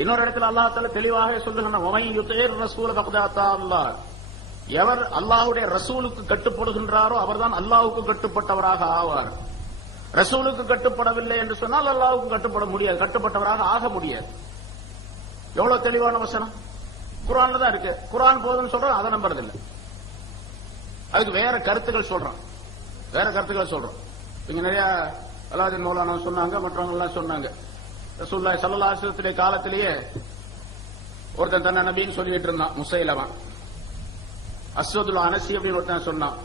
இன்னொரு இடத்துல அல்லாஹால தெளிவாக சொல்லுகின்ற அல்லாஹ். எவர் அல்லாஹுடைய ரசூலுக்கு கட்டுப்படுகின்றாரோ அவர்தான் அல்லாஹுக்கு கட்டுப்பட்டவராக ஆவார். ரசூலுக்கு கட்டுப்படவில்லை என்று சொன்னால் அல்லாஹுக்கு கட்டுப்பட முடியாது கட்டுப்பட்டவராக ஆக முடியாது. எவ்வளவு தெளிவான வசனம்? குரான்ல தான் இருக்கு. குரான் போதும்னு சொல்றோம் அதை நம்புறதில்லை. அதுக்கு வேற கருத்துக்கள் சொல்றோம் வேற கருத்துக்கள் சொல்றோம் இங்க நிறைய அலாதின் மௌலானா சொன்னாங்க மற்றவங்க எல்லாம் சொன்னாங்க. ரசூல்லாய் சல்லாசுடைய காலத்திலேயே ஒருத்தன் தன்னை நபின்னு சொல்லிட்டு இருந்தான் முசைலவன். அஸ்வதுல் அனசி அப்படின்னு ஒருத்தன் சொன்னான்.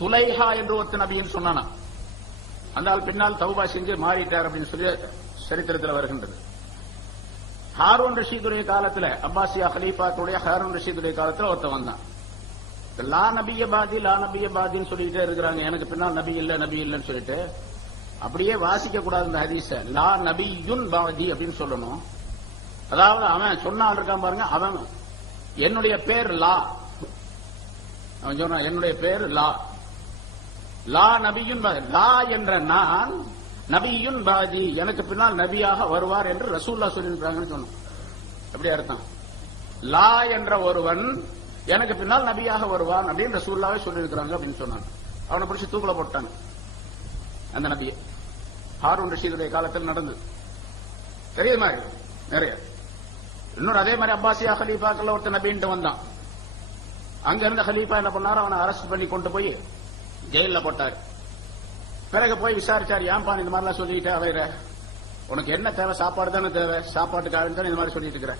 துலைஹா என்று ஒருத்தன் நபின்னு சொன்னானா? அந்த ஆள் பின்னால் தௌபா செஞ்சு மாறிட்டார் அப்படின்னு சொல்லி சரித்திரத்தில் வருகின்றது. ஹாரூன் ரஷீதுடைய காலத்துல அப்பாசியா ஹலீஃபாத்துடைய ஹாரூன் ரஷீதுடைய காலத்துல ஒருத்தன் வந்தான். லா நபிய பாதி லா நபிய பாதின்னு சொல்லிட்டே இருக்கிறாங்க. எனக்கு பின்னால் நபி இல்ல நபி இல்லைன்னு சொல்லிட்டு அப்படியே வாசிக்க கூடாது இந்த ஹதீஸ. லா நபியுன் பாதி அப்படின்னு சொல்லணும். அதாவது அவன் சொன்ன இருக்கான் பாருங்க அவன் என்னுடைய பேர் லா. அவன் சொன்னான் என்னுடைய பேர் லா. லா நபியுன் லா என்ற நான் நபியுன் பாதி எனக்கு பின்னால் நபியாக வருவார் என்று ரசூல்லா சொல்லியிருக்காங்கன்னு சொன்னான் எப்படி அர்த்தம்? லா என்ற ஒருவன் எனக்கு பின்னால் நபியாக வருவான் அப்படின்னு ரசூல்லாவே சொல்லியிருக்கிறாங்க அப்படின்னு சொன்னாங்க. அவனை பிடிச்சி தூக்கில போட்டாங்க. அந்த நபியை. ஹாரூன் ரஷீதுடைய காலத்தில் நடந்தது. தெரியுது மாதிரி நிறைய. இன்னொரு அதே மாதிரி அப்பாசியா ஹலீஃபாக்கள் ஒருத்தர் நபின்ட்டு வந்தான். அங்க இருந்த ஹலீஃபா என்ன பண்ணாரு? அவனை அரெஸ்ட் பண்ணி கொண்டு போய் ஜெயில போட்டார். பிறகு போய் விசாரிச்சார் ஏன்பா இந்த மாதிரிலாம் சொல்லிட்டு அவைற உனக்கு என்ன தேவை? சாப்பாடு தானே தேவை? சாப்பாட்டுக்காக தானே இந்த மாதிரி சொல்லிட்டு இருக்கிற?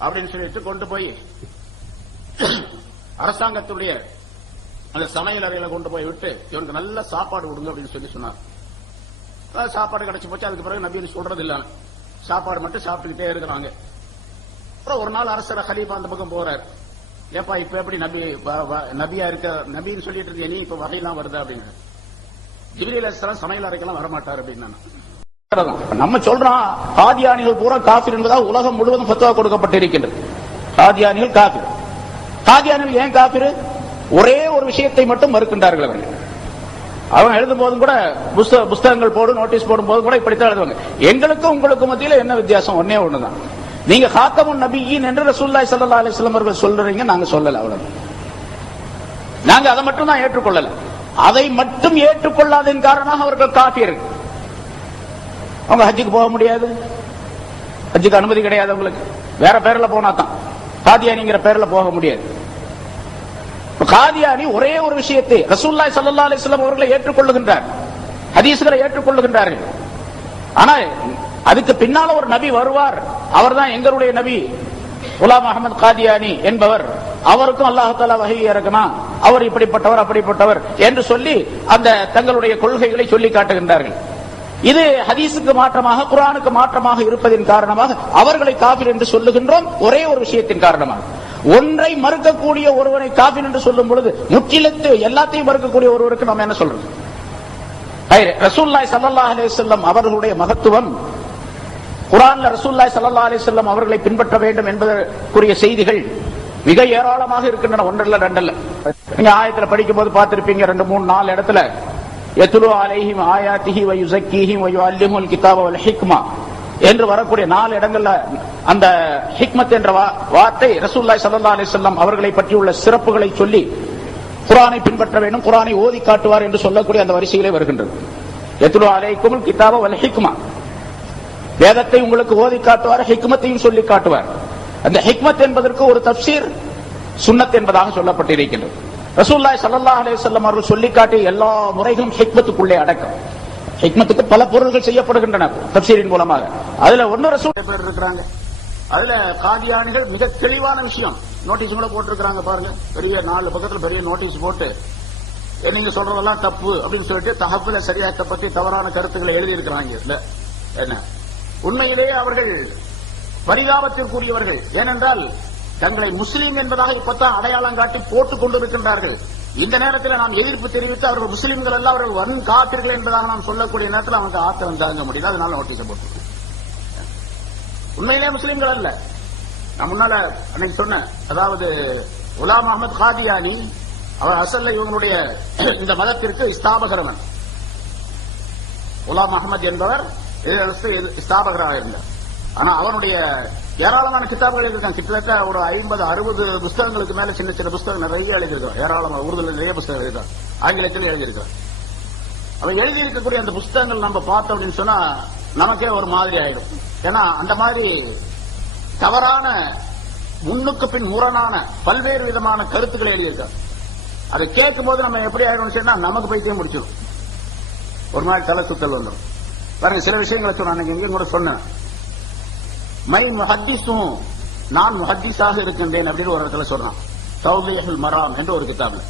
அப்படின்னு சொல்லிட்டு கொண்டு போய் அரசாங்கத்துடைய அந்த சமையல் அறையில கொண்டு போய் விட்டு இவனுக்கு நல்ல சாப்பாடு கொடுங்க அப்படின்னு சொல்லி சொன்னார். சாப்பாடு கிடைச்சு போச்சு. அதுக்கு பிறகு நபி சொல்றது இல்ல சாப்பாடு மட்டும் சாப்பிட்டுக்கிட்டே இருக்கிறாங்க. அப்புறம் ஒரு நாள் அரசர் ஹலீஃபா அந்த பக்கம் போறாரு. ஏப்பா இப்ப எப்படி நபி நபியா இருக்க நபின்னு சொல்லிட்டு இருந்தீங்க நீ இப்ப வகையெல்லாம் வருது அப்படின்னு. ஜிபிரில் அலிஸ்லாம் சமையல் அறைக்கெல்லாம் வரமாட்டார் அப்படின்னு நம்ம சொல்றோம் காதியானிகள் பூரா காபிர் என்பதால் உலகம் முழுவதும் பத்துவா கொடுக்கப்பட்டிருக்கின்றது. காதியானிகள் காபிர் காதியானிகள் ஏன் காபிர் ஒரே ஒரு விஷயத்தை மட்டும் மறுக்கின்றார்கள் அவர்கள். அவங்க எழுதும் போதும் கூட புஸ்தகங்கள் போடும் நோட்டீஸ் போடும் போது கூட இப்படித்தான் எழுதுவாங்க. எங்களுக்கும் உங்களுக்கு மத்தியில் என்ன வித்தியாசம்? ஒன்னே ஒண்ணுதான். நீங்க ஹாத்தமுன் நபியின் என்று ரசூல்லாய் சல்லா அலிஸ்லாம் அவர்கள் சொல்றீங்க நாங்க சொல்லல அவ்வளவு நாங்க அதை மட்டும் தான் ஏற்றுக்கொள்ளல. அதை மட்டும் ஏற்றுக்கொள்ளாதன் காரணமாக அவர்கள் காப்பியர்கள் அவங்க ஹஜ்ஜுக்கு போக முடியாது. ஹஜ்ஜுக்கு அனுமதி கிடையாது அவங்களுக்கு. வேற பேர்ல போனா தான் காதியானிங்கிற பேர்ல போக முடியாது. காதியானி ஒரே ஒரு விஷயத்தை ரசூல்லாய் சல்லா அலிஸ்லாம் அவர்களை ஏற்றுக்கொள்ளுகின்றார். ஹதீசுகளை ஏற்றுக்கொள்ளுகின்றார்கள். ஆனா அதுக்கு பின்னால ஒரு நபி வருவார். அவர் தான் எங்களுடைய நபி. குலாம் அகமது காதியானி என்பவர். அவருக்கும் அல்லாஹால வகை இறக்கணும் அவர் இப்படிப்பட்டவர் அப்படிப்பட்டவர் என்று சொல்லி அந்த தங்களுடைய கொள்கைகளை சொல்லி காட்டுகின்றார்கள். இது ஹதீஸுக்கு மாற்றமாக குரானுக்கு மாற்றமாக இருப்பதின் காரணமாக அவர்களை காபிர் என்று சொல்லுகின்றோம். ஒரே ஒரு விஷயத்தின் காரணமாக. ஒன்றை மறுக்கக்கூடிய ஒருவனை காபின் என்று சொல்லும் பொழுது முற்றிலத்து எல்லாத்தையும் மறுக்கக்கூடிய ஒருவருக்கு நம்ம என்ன சொல்றோம் ரசூல்லாய் சல்லா அலிசல்லம் அவர்களுடைய மகத்துவம் குரான்ல ரசூல்லாய் சல்லா அலிசல்லம் அவர்களை பின்பற்ற வேண்டும் என்பதற்குரிய செய்திகள் மிக ஏராளமாக இருக்கின்றன. ஒன்றல்ல ரெண்டல்ல. நீங்க ஆயத்துல படிக்கும் போது பார்த்திருப்பீங்க ரெண்டு மூணு நாலு இடத்துல எத்துலு அலைஹிம் ஆயாத்திஹி வயுசக்கீஹிம் வயுஅல்லிமுல் கிதாப வல் ஹிக்மா. என்று வரக்கூடிய நாலு இடங்கள்ல அந்த ஹிக்மத் என்ற வார்த்தை ரசூல்லாய் சல்லா அலிசல்லாம் அவர்களை பற்றியுள்ள சிறப்புகளை சொல்லி குரானை பின்பற்ற வேண்டும் குரானை ஓதி காட்டுவார் என்று சொல்லக்கூடிய அந்த வரிசையிலே வருகின்றது. எத்துலு அலைக்கும் கிதாப வல் ஹிக்மா. வேதத்தை உங்களுக்கு ஓதி காட்டுவார் ஹிக்மத்தையும் சொல்லி காட்டுவார். அந்த ஹிக்மத் என்பதற்கு ஒரு தப்சீர் சுன்னத் என்பதாக சொல்லப்பட்டிருக்கின்றது. ரசூல்லாய் சல்லா அலிசல்லம் அவர்கள் சொல்லி காட்டிய எல்லா முறைகளும் ஹிக்மத்துக்குள்ளே அடக்கம். ஹிக்மத்துக்கு பல பொருள்கள் செய்யப்படுகின்றன தப்சீரின் மூலமாக. அதுல ஒன்னொரு பேர் இருக்கிறாங்க. அதுல காதியானிகள் மிக தெளிவான விஷயம். நோட்டீஸ் கூட போட்டிருக்கிறாங்க பாருங்க. பெரிய நாலு பக்கத்துல பெரிய நோட்டீஸ் போட்டு நீங்க சொல்றதெல்லாம் தப்பு அப்படின்னு சொல்லிட்டு தகப்புல சரியாக்க பத்தி தவறான கருத்துக்களை எழுதி இருக்கிறாங்க இதுல. என்ன? உண்மையிலேயே அவர்கள் பரிதாபத்திற்குரியவர்கள். ஏனென்றால் தங்களை முஸ்லீம் என்பதாக இப்பதான் அடையாளம் காட்டி போட்டுக் கொண்டிருக்கின்றார்கள். இந்த நேரத்தில் நாம் எதிர்ப்பு தெரிவித்து அவர்கள் முஸ்லீம்கள் எல்லாம் அவர்கள் வன் காப்பீர்கள் என்பதாக நாம் சொல்லக்கூடிய நேரத்தில் அவனுக்கு ஆத்திரம் தாங்க முடியல. அதனால நோட்டீஸ் போட்டு உண்மையிலே முஸ்லீம்கள் அல்ல. நான் முன்னால அன்னைக்கு சொன்னேன். அதாவது குலாம் அகமது காதியானி அவர் அசல்ல இவங்களுடைய இந்த மதத்திற்கு ஸ்தாபகரவன் குலாம் அகமது என்பவர் ஸ்தாபகராக இருந்தார். ஆனா அவனுடைய ஏராளமான கிதாபுகள் எழுதியிருக்காங்க. கிட்டத்தட்ட ஒரு ஐம்பது அறுபது புஸ்தகங்களுக்கு மேல சின்ன சின்ன புஸ்தகம் நிறைய எழுதியிருக்கான் ஏராளமான உருதுல நிறைய புஸ்தகம் எழுதியிருக்கான் ஆங்கிலத்தில் எழுதியிருக்கான் அவன் எழுதியிருக்கக்கூடிய அந்த புஸ்தகங்கள் நம்ம பார்த்தோம் அப்படின்னு சொன்னா நமக்கே ஒரு மாதிரி ஆயிடும். ஏன்னா அந்த மாதிரி தவறான முன்னுக்கு பின் முரணான பல்வேறு விதமான கருத்துக்களை எழுதியிருக்கான் அதை கேட்கும் போது நம்ம எப்படி ஆயிடும் சொன்னா நமக்கு பைத்தியம் முடிச்சிடும் ஒரு மாதிரி தலை சுத்தல் வந்துடும் பாருங்க சில விஷயங்களை சொன்ன அன்னைக்கு இங்கேயும் கூட சொன்னேன். மை முஹத்திஸும் நான் முஹத்திஸாக இருக்கின்றேன் அப்படின்னு ஒரு இடத்துல சொல்றான். தௌலியஹுல் மராம் என்று ஒரு கிதாபு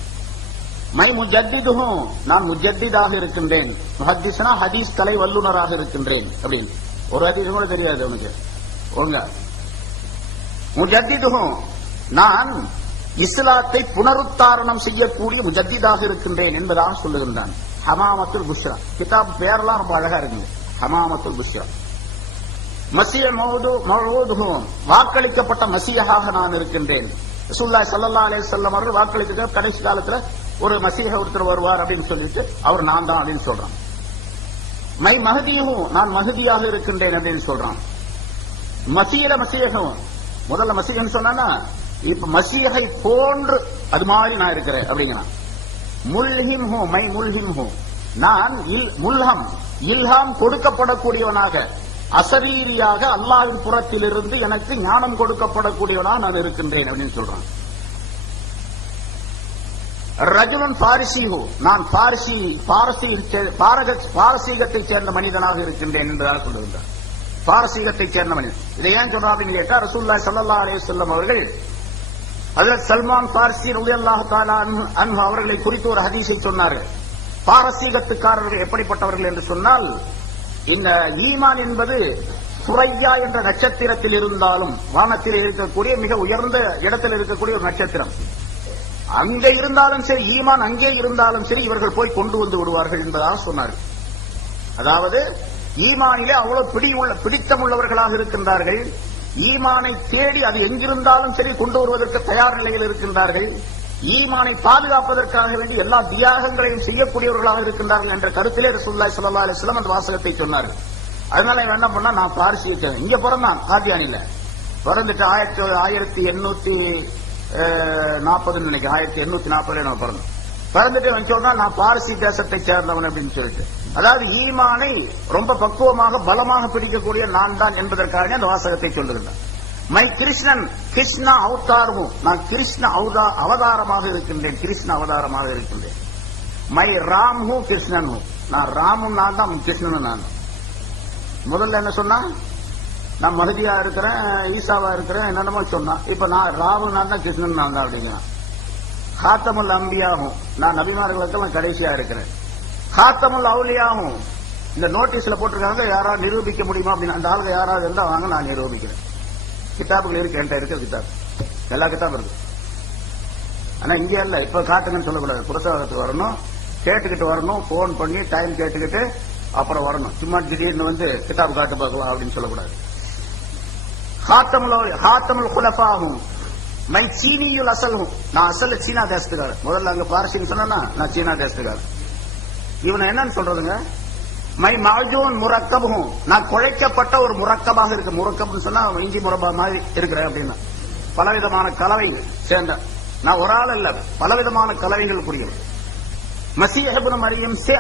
மை முஜத்திதுகும் நான் முஜத்திதாக இருக்கின்றேன். முஹத்திஸ்னா ஹதீஸ் கலை வல்லுனராக இருக்கின்றேன் அப்படின்னு. ஒரு ஹதீஸ் கூட தெரியாது உனக்கு. ஒழுங்க. முஜத்திதுகும் நான் இஸ்லாத்தை புனருத்தாரணம் செய்யக்கூடிய முஜத்திதாக இருக்கின்றேன் என்பதாக சொல்லுகின்றான். ஹமாமத்துல் புஷ்ரா. கிதாப் பேரெல்லாம் ரொம்ப அழகா இருக்குது ஹமாமத்துல் புஷ்ரா. மசிய மௌது மௌதுகும் வாக்களிக்கப்பட்ட மசியகாக நான் இருக்கின்றேன். சுல்லா சல்லா அலே செல்லம் அவர்கள் வாக்களித்த கடைசி காலத்துல ஒரு மசீக ஒருத்தர் வருவார் அப்படின்னு சொல்லிட்டு அவர் நான் தான் அப்படின்னு சொல்றான். மை மஹதியும் நான் மகதியாக இருக்கின்றேன் அப்படின்னு சொல்றான். மசீர மசீகம் முதல்ல மசீகன்னு சொன்னா இப்ப மசீகை போன்று அது மாதிரி நான் இருக்கிறேன் அப்படிங்கிறான். முல்ஹிம் ஹூ மை முல்ஹிம் ஹூ நான் இல் முல்ஹம் இல்ஹாம் கொடுக்கப்படக்கூடியவனாக அசரீரியாக அல்லாஹ்வின் புறத்திலிருந்து எனக்கு ஞானம் கொடுக்கப்படக்கூடியவனா நான் இருக்கின்றேன் அப்படின்னு சொல்றான் ரஜுலன் பாரிசிஹு நான் பாரிசி பாரக பாரசீகத்தைச் சேர்ந்த மனிதனாக இருக்கின்றேன் என்பதாக சொல்லுகின்றார். பாரசீகத்தைச் சேர்ந்த மனிதன். இதை ஏன் சொல்றா அப்படின்னு கேட்டா ரசூல்லா சல்லா அலே செல்லம் அவர்கள் அதுல சல்மான் பார்சி ரலியல்லாஹு தஆலா அன்பு அவர்களை குறித்து ஒரு ஹதீஸை சொன்னார்கள். பாரசீகத்துக்காரர்கள் எப்படிப்பட்டவர்கள் என்று சொன்னால் இந்த ஈமான் என்பது சுரையா என்ற நட்சத்திரத்தில் இருந்தாலும் வானத்தில் இருக்கக்கூடிய மிக உயர்ந்த இடத்தில் இருக்கக்கூடிய ஒரு நட்சத்திரம். அங்கே இருந்தாலும் சரி ஈமான் அங்கே இருந்தாலும் சரி இவர்கள் போய் கொண்டு வந்து விடுவார்கள் என்பதாக சொன்னார்கள். அதாவது ஈமானிலே அவ்வளவு பிடி உள்ள பிடித்தம் உள்ளவர்களாக இருக்கின்றார்கள். ஈமானை தேடி அது எங்கிருந்தாலும் சரி கொண்டு வருவதற்கு தயார் நிலையில் இருக்கின்றார்கள். ஈமானை பாதுகாப்பதற்காக வேண்டி எல்லா தியாகங்களையும் செய்யக்கூடியவர்களாக இருக்கின்றார்கள் என்ற கருத்திலே ரசூல்லாய் ஸல்லல்லாஹு அலைஹி அந்த வாசகத்தை சொன்னார்கள். அதனால இவன் என்ன பண்ணா நான் பாரிசி வைக்கிறேன். இங்க பிறந்தான் காதியானில பிறந்துட்டு ஆயிரத்தி ஆயிரத்தி எண்ணூத்தி நாற்பதுன்னு நினைக்கிறேன். ஆயிரத்தி எண்ணூத்தி நாற்பதுல நான் பிறந்தேன். பிறந்துட்டு அவன் சொல்றான் நான் பாரசி தேசத்தை சேர்ந்தவன் அப்படின்னு சொல்லிட்டு. அதாவது ஈமானை ரொம்ப பக்குவமாக பலமாக பிடிக்கக்கூடிய நான் தான் என்பதற்காக அந்த வாசகத்தை சொல்லுகின்றான். மை கிருஷ்ணன் கிருஷ்ண அவதாரமும் நான் கிருஷ்ண அவதா அவதாரமாக இருக்கின்றேன் கிருஷ்ண அவதாரமாக இருக்கின்றேன். மை ராமும் கிருஷ்ணனும் நான் ராமும் நான் தான் கிருஷ்ணனும் நான். முதல்ல என்ன சொன்னா? நான் மகதியா இருக்கிறேன் ஈசாவா இருக்கிறேன் என்னென்னமோ சொன்னான். இப்ப நான் ராகுல் நான் தான் கிருஷ்ணன் நான் தான் அப்படிங்கிறான். ஹாத்தமுல் அம்பியாகும் நான் நபிமார்களுக்கெல்லாம் கடைசியா இருக்கிறேன். ஹாத்தமுல் அவுலியாகும் இந்த நோட்டீஸ்ல போட்டிருக்காங்க யாராவது நிரூபிக்க முடியுமா அப்படின்னு அந்த ஆளுங்க யாராவது இருந்தா வாங்க நான் நிரூபிக்கிறேன். கிட்டாபுகள் இருக்கு என்கிட்ட இருக்கு கிதாப் எல்லா கிட்டாபும் இருக்கு. ஆனா இங்கே இல்ல. இப்ப காட்டுங்கன்னு சொல்லக்கூடாது. புரசாதத்துக்கு வரணும் கேட்டுக்கிட்டு வரணும் போன் பண்ணி டைம் கேட்டுக்கிட்டு அப்புறம் வரணும். சும்மா திடீர்னு வந்து கிட்டாப் காட்டு பார்க்கலாம் அப்படின்னு சொல்லக்கூடாது. ஹாத்தமுல ஹாத்தமுல் குலஃபாகும் மை சீனியுல் அசலும் நான் அசல் சீனா தேசத்துக்காரன். முதல்ல அங்க பாரசீகம் சொன்னா நான் சீனா தேசத்துக்காரன். இவனை என்னன்னு சொல்றதுங்க? மை மாஜூன் முரக்கப் நான் குழைக்கப்பட்ட ஒரு முரக்கபாக இருக்கு. முரக்கப்னு சொன்னா இஞ்சி முரபா மாதிரி இருக்கிறேன் அப்படின்னா. பலவிதமான கலவைகள் சேர்ந்தேன் நான் ஒரு ஆள் அல்ல. பலவிதமான கலவைகள் புரியும் மசீஹபுன மரியம் சே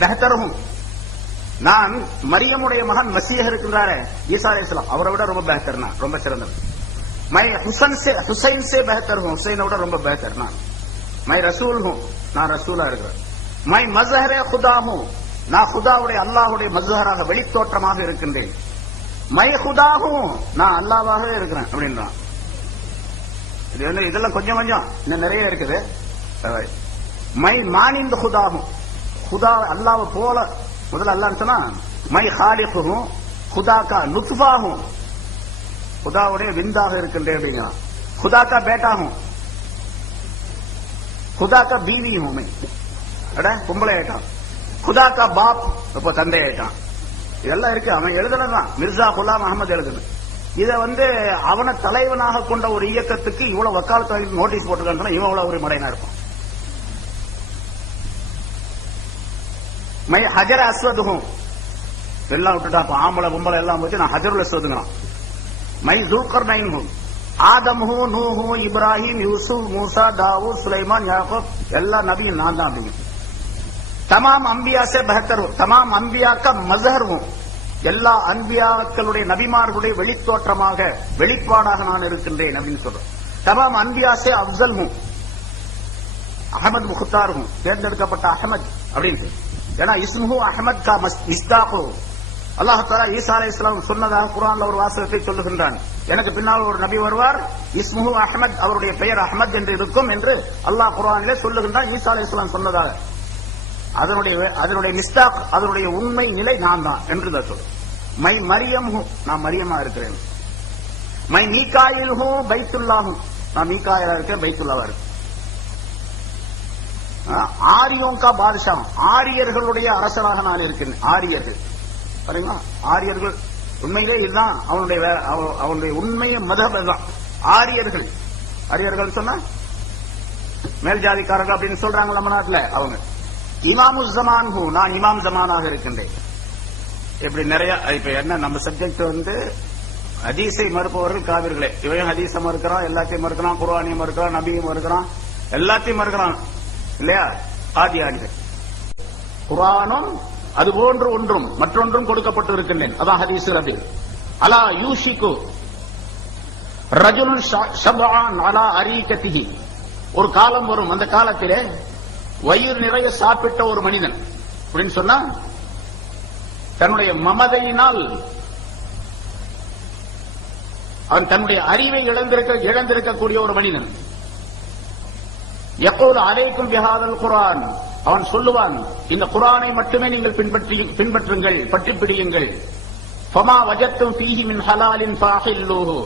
பெஹத்தரகும் நான் மரியமுடைய மகன் மசீஹ இருக்கின்றாரே. ஈசா இஸ்லாம் அவரை விட ரொம்ப பெஹத்தர் நான். ரொம்ப சிறந்தவர். மை ஹுசன் சே ஹுசைன் சே பெஹத்தர் ஹுசைனை விட ரொம்ப பெஹத்தர் நான். மை ரசூல் ஹூ நான் ரசூலா இருக்கிறேன். மை மசஹரே ஹுதா நான் ஹுதாவுடைய அல்லாஹுடைய மதுகாராக வெளித்தோற்றமாக இருக்கின்றேன். மை ஹுதாகும் நான் அல்லாவாகவே இருக்கிறேன் அப்படின்றான். இது வந்து இதெல்லாம் கொஞ்சம் கொஞ்சம் இன்னும் நிறைய இருக்குது. மை மானிந்த ஹுதாகும் ஹுதா அல்லாவை போல முதல்ல அல்லான்னு இருந்துச்சுன்னா மை ஹாலிஃபுகும் ஹுதாக்கா லுத்ஃபாகும் ஹுதாவுடைய விந்தாக இருக்கின்றேன் அப்படிங்கிறான். ஹுதாக்கா பேட்டாகும். ஹுதாக்கா பீவியும் பொம்பளை ஆயிட்டான். குதா கா பாப் இப்ப தந்தை ஆயிட்டான் இதெல்லாம் இருக்கு. அவன் எழுதுனதான் மிர்சா குலாம் அகமது எழுதுன. இதை வந்து அவனை தலைவனாக கொண்ட ஒரு இயக்கத்துக்கு இவ்வளவு வக்காலத்து நோட்டீஸ் போட்டுருக்கான்னு இவன் இவ்வளவு ஒரு மடையனா இருப்பான். மை ஹஜர அஸ்வதுகும் எல்லாம் விட்டுட்டாப்பா ஆம்பளை பொம்பளை எல்லாம் வச்சு நான் ஹஜருல் அஸ்வதுங்கிறான். மை ஜூக்கர் நைன்ஹும் நூ ஹூ இப்ராஹிம் யூசுப் மூசா தாவூத் சுலைமான் யாகோப் எல்லா நபியும் நான் தான் அப்படிங்க தமாம் அம்பியா சே பெஹத்தர் தமாம் அம்பியா கா மசஹர் எல்லா அன்பியாக்களுடைய நபிமார்களுடைய வெளித்தோற்றமாக வெளிப்பாடாக நான் இருக்கின்றேன் அப்படின்னு சொல்றேன் தமாம் அன்பியா சே அப்சல் ஹூ அகமது முகத்தார் ஹூ தேர்ந்தெடுக்கப்பட்ட அகமத் அப்படின்னு ஏன்னா இஸ்முஹு அஹமத் கா மஸ்- அல்லாஹ் தஆலா ஈசா சொன்னதாக குரான்ல ஒரு வாசகத்தை சொல்லுகின்றான். எனக்கு பின்னால் ஒரு நபி வருவார் இஸ்முஹு அஹமத் அவருடைய பெயர் அஹமத் என்று இருக்கும் என்று அல்லாஹ் குரானிலே சொல்லுகின்றான் ஈசா அலைஹிஸ்ஸலாம் சொன்னதாக. அதனுடைய அதனுடைய மிஸ்தாக் அதனுடைய உண்மை நிலை நான் தான் என்று தான் சொல்லும் மை மரியம் நான் மரியமா இருக்கிறேன். மை மீக்காயில் ஹூ பைத்துல்லாஹும். நான் மீக்காயிலா இருக்கேன் பைத்துல்லாவா இருக்கேன். ஆரியோங்கா பாதுஷா ஆரியர்களுடைய அரசனாக நான் இருக்கிறேன் ஆரியர்கள். பாருங்களா ஆரியர்கள் உண்மையிலே இதுதான் அவனுடைய அவனுடைய உண்மைய மதம் தான் ஆரியர்கள். ஆரியர்கள் சொன்னா மேல் ஜாதிக்காரர்கள் அப்படின்னு சொல்றாங்க நம்ம நாட்டுல அவங்க. இமாமு ஜமான் ஹூ நான் இமாம் ஜமானாக இருக்கின்றேன். இப்படி நிறைய இப்ப என்ன நம்ம சப்ஜெக்ட் வந்து ஹதீஸை மறுப்பவர்கள் காவிர்களே. இவன் ஹதீஸை மறுக்கிறான் எல்லாத்தையும் மறுக்கிறான் குர்ஆனையும் மறுக்கிறான் நபியும் மறுக்கிறான் எல்லாத்தையும் மறுக்கிறான். இல்லையா? ஆதியானிகள் குரானும் அது போன்று ஒன்றும் மற்றொன்றும் கொடுக்கப்பட்டு இருக்கின்றேன். அதான் ஹதீஸ் ரபி. அலா யூஷிக்கு ரஜுல் ஷபான் அலா அரீகத்திஹி ஒரு காலம் வரும். அந்த காலத்திலே வயிறு நிறைய சாப்பிட்ட ஒரு மனிதன். அப்படின்னு சொன்னா தன்னுடைய மமதையினால் அவன் தன்னுடைய அறிவை இழந்திருக்க இழந்திருக்கக்கூடிய ஒரு மனிதன். எப்போது அலைக்கும் விகாதல் குரான் அவன் சொல்லுவான் இந்த குரானை மட்டுமே நீங்கள் பின்பற்றி பின்பற்றுங்கள் பற்றி பிடியுங்கள் ஃபமா வஜத்தும் ஃபீஹி மின் ஹலாலின் ஃபாஹில்லூஹு.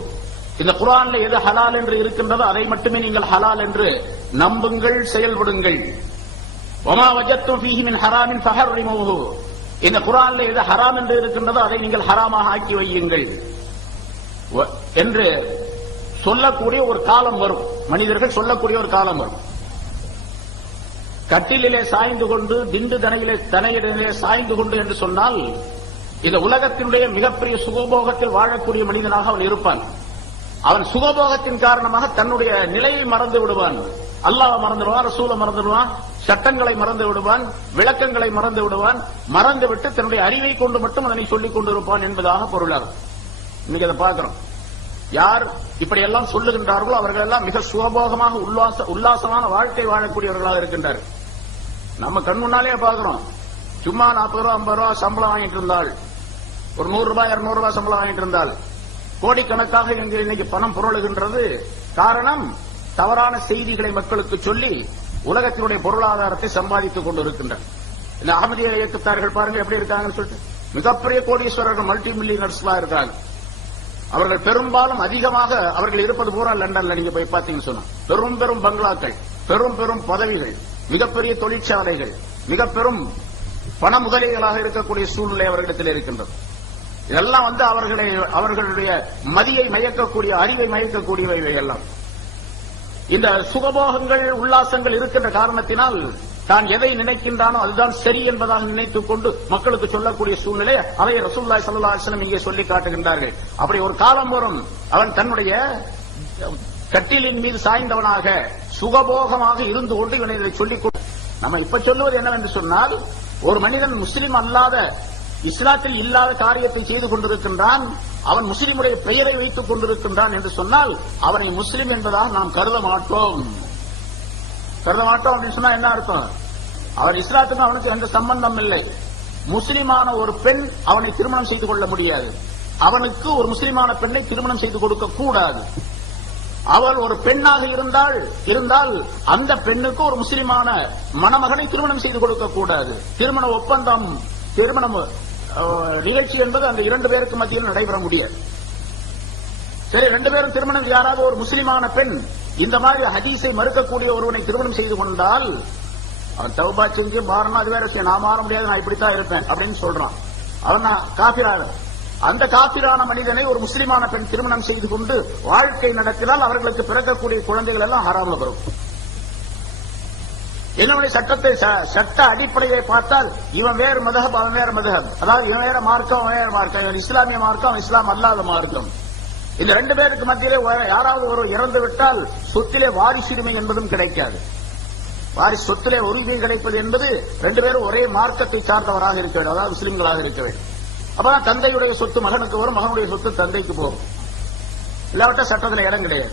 இந்த குரான்ல எது ஹலால் என்று இருக்கின்றதோ அதை மட்டுமே நீங்கள் ஹலால் என்று நம்புங்கள் செயல்படுங்கள். ஒமா வஜத்தும் ஹராமின் ஃபஹர்ரிமூஹு இந்த குரான்ல எது ஹராம் என்று இருக்கின்றதோ அதை நீங்கள் ஹராமாக ஆக்கி வையுங்கள். என்று சொல்லக்கூடிய ஒரு காலம் வரும். மனிதர்கள் சொல்லக்கூடிய ஒரு காலம் வரும். கட்டிலே சாய்ந்து கொண்டு திண்டு தனையிலே தனையிலே சாய்ந்து கொண்டு என்று சொன்னால் இந்த உலகத்தினுடைய மிகப்பெரிய சுகபோகத்தில் வாழக்கூடிய மனிதனாக அவன் இருப்பான். அவன் சுகபோகத்தின் காரணமாக தன்னுடைய நிலையை மறந்து விடுவான். அல்லாஹ் மறந்துடுவான் ரசூலை மறந்துடுவான் சட்டங்களை மறந்து விடுவான் விளக்கங்களை மறந்து விடுவான் மறந்துவிட்டு தன்னுடைய அறிவை கொண்டு மட்டும் அதனை சொல்லிக் கொண்டிருப்பான் என்பதாக பொருளாகும் இன்னைக்கு அதை பார்க்கிறோம். யார் இப்படி எல்லாம் சொல்லுகின்றார்களோ அவர்கள் எல்லாம் மிக சுகபோகமாக உல்லாச உல்லாசமான வாழ்க்கை வாழக்கூடியவர்களாக இருக்கின்றார்கள் நம்ம கண் முன்னாலே பாக்குறோம் சும்மா நாற்பது ரூபா ஐம்பது ரூபா சம்பளம் வாங்கிட்டு இருந்தால் ஒரு நூறு ரூபாய் இருநூறு ரூபாய் சம்பளம் வாங்கிட்டு இருந்தால் கோடிக்கணக்காக இங்கு இன்னைக்கு பணம் புரளுகின்றது. காரணம் தவறான செய்திகளை மக்களுக்கு சொல்லி உலகத்தினுடைய பொருளாதாரத்தை சம்பாதித்துக் கொண்டிருக்கின்றனர். இந்த அகமதிய இயக்கத்தார்கள் பாருங்க எப்படி இருக்காங்கன்னு சொல்லிட்டு. மிகப்பெரிய கோடீஸ்வரர்கள் மல்டி மில்லியனர்ஸ்லாம் இருக்காங்க. அவர்கள் பெரும்பாலும் அதிகமாக அவர்கள் இருப்பது பூரா லண்டன்ல நீங்க போய் பார்த்தீங்கன்னு சொன்னா பெரும் பெரும் பங்களாக்கள் பெரும் பெரும் பதவிகள் மிகப்பெரிய தொழிற்சாலைகள் மிக பெரும் பண முதலீடுகளாக இருக்கக்கூடிய சூழ்நிலை அவர்களிடத்தில் இருக்கின்றது. இதெல்லாம் வந்து அவர்களை அவர்களுடைய மதியை மயக்கக்கூடிய அறிவை மயக்கக்கூடியவை எல்லாம். இந்த சுகபோகங்கள் உல்லாசங்கள் இருக்கின்ற காரணத்தினால் தான் எதை நினைக்கின்றானோ அதுதான் சரி என்பதாக நினைத்துக் கொண்டு மக்களுக்கு சொல்லக்கூடிய சூழ்நிலை அதை ரசூல்லாய் சல்லா அலிஸ்லம் இங்கே சொல்லி காட்டுகின்றார்கள். அப்படி ஒரு காலம் வரும் அவன் தன்னுடைய கட்டிலின் மீது சாய்ந்தவனாக சுகபோகமாக இருந்து கொண்டு இவனை இதை சொல்லிக் நம்ம இப்ப சொல்லுவது என்னவென்று சொன்னால் ஒரு மனிதன் முஸ்லிம் அல்லாத இஸ்லாத்தில் இல்லாத காரியத்தை செய்து கொண்டிருக்கின்றான் அவன் முஸ்லிமுடைய பெயரை வைத்துக் கொண்டிருக்கின்றான் என்று சொன்னால் அவனை முஸ்லிம் என்பதாக நாம் கருத மாட்டோம். கருத மாட்டோம் அப்படின்னு சொன்னா என்ன அர்த்தம்? அவர் இஸ்லாத்துக்கும் அவனுக்கு எந்த சம்பந்தம் இல்லை. முஸ்லிமான ஒரு பெண் அவனை திருமணம் செய்து கொள்ள முடியாது. அவனுக்கு ஒரு முஸ்லிமான பெண்ணை திருமணம் செய்து கொடுக்க கூடாது. அவள் ஒரு பெண்ணாக இருந்தால் இருந்தால் அந்த பெண்ணுக்கு ஒரு முஸ்லிமான மணமகனை திருமணம் செய்து கொடுக்க கூடாது. திருமண ஒப்பந்தம் திருமணம் நிகழ்ச்சி என்பது அந்த இரண்டு பேருக்கு மத்தியில் நடைபெற முடியாது. சரி ரெண்டு பேரும் திருமணம் யாராவது ஒரு முஸ்லிமான பெண் இந்த மாதிரி ஹதீஸை மறுக்கக்கூடிய ஒருவனை திருமணம் செய்து கொண்டால் அவன் தௌபா செஞ்சு மாறணும் அது வேற விஷயம். நான் மாற முடியாது நான் இப்படித்தான் இருப்பேன் அப்படின்னு சொல்றான். அவன் நான் காபிராக அந்த காபிரான மனிதனை ஒரு முஸ்லிமான பெண் திருமணம் செய்து கொண்டு வாழ்க்கை நடத்தினால் அவர்களுக்கு பிறக்கக்கூடிய குழந்தைகள் எல்லாம் ஹராம வரும் என்னுடைய சட்டத்தை ச- சட்ட அடிப்படையை பார்த்தால் இவன் வேறு மதஹப் அவன் வேறு மதஹப். அதாவது இவன் வேற மார்க்கம் அவன் வேற மார்க்கம். இவன் இஸ்லாமிய மார்க்கம் அவன் இஸ்லாம் அல்லாத மார்க்கம். இந்த ரெண்டு பேருக்கு மத்தியிலே யாராவது ஒரு இறந்து விட்டால் சொத்திலே வாரிசுரிமை என்பதும் கிடைக்காது. வாரிசு சொத்திலே உரிமை கிடைப்பது என்பது ரெண்டு பேரும் ஒரே மார்க்கத்தை சார்ந்தவராக இருக்க வேண்டும். அதாவது முஸ்லிம்களாக இருக்க வேண்டும். அப்பதான் தந்தையுடைய சொத்து மகனுக்கு வரும் மகனுடைய சொத்து தந்தைக்கு போகும். இல்லாவிட்டா சட்டத்தில் இடம் கிடையாது.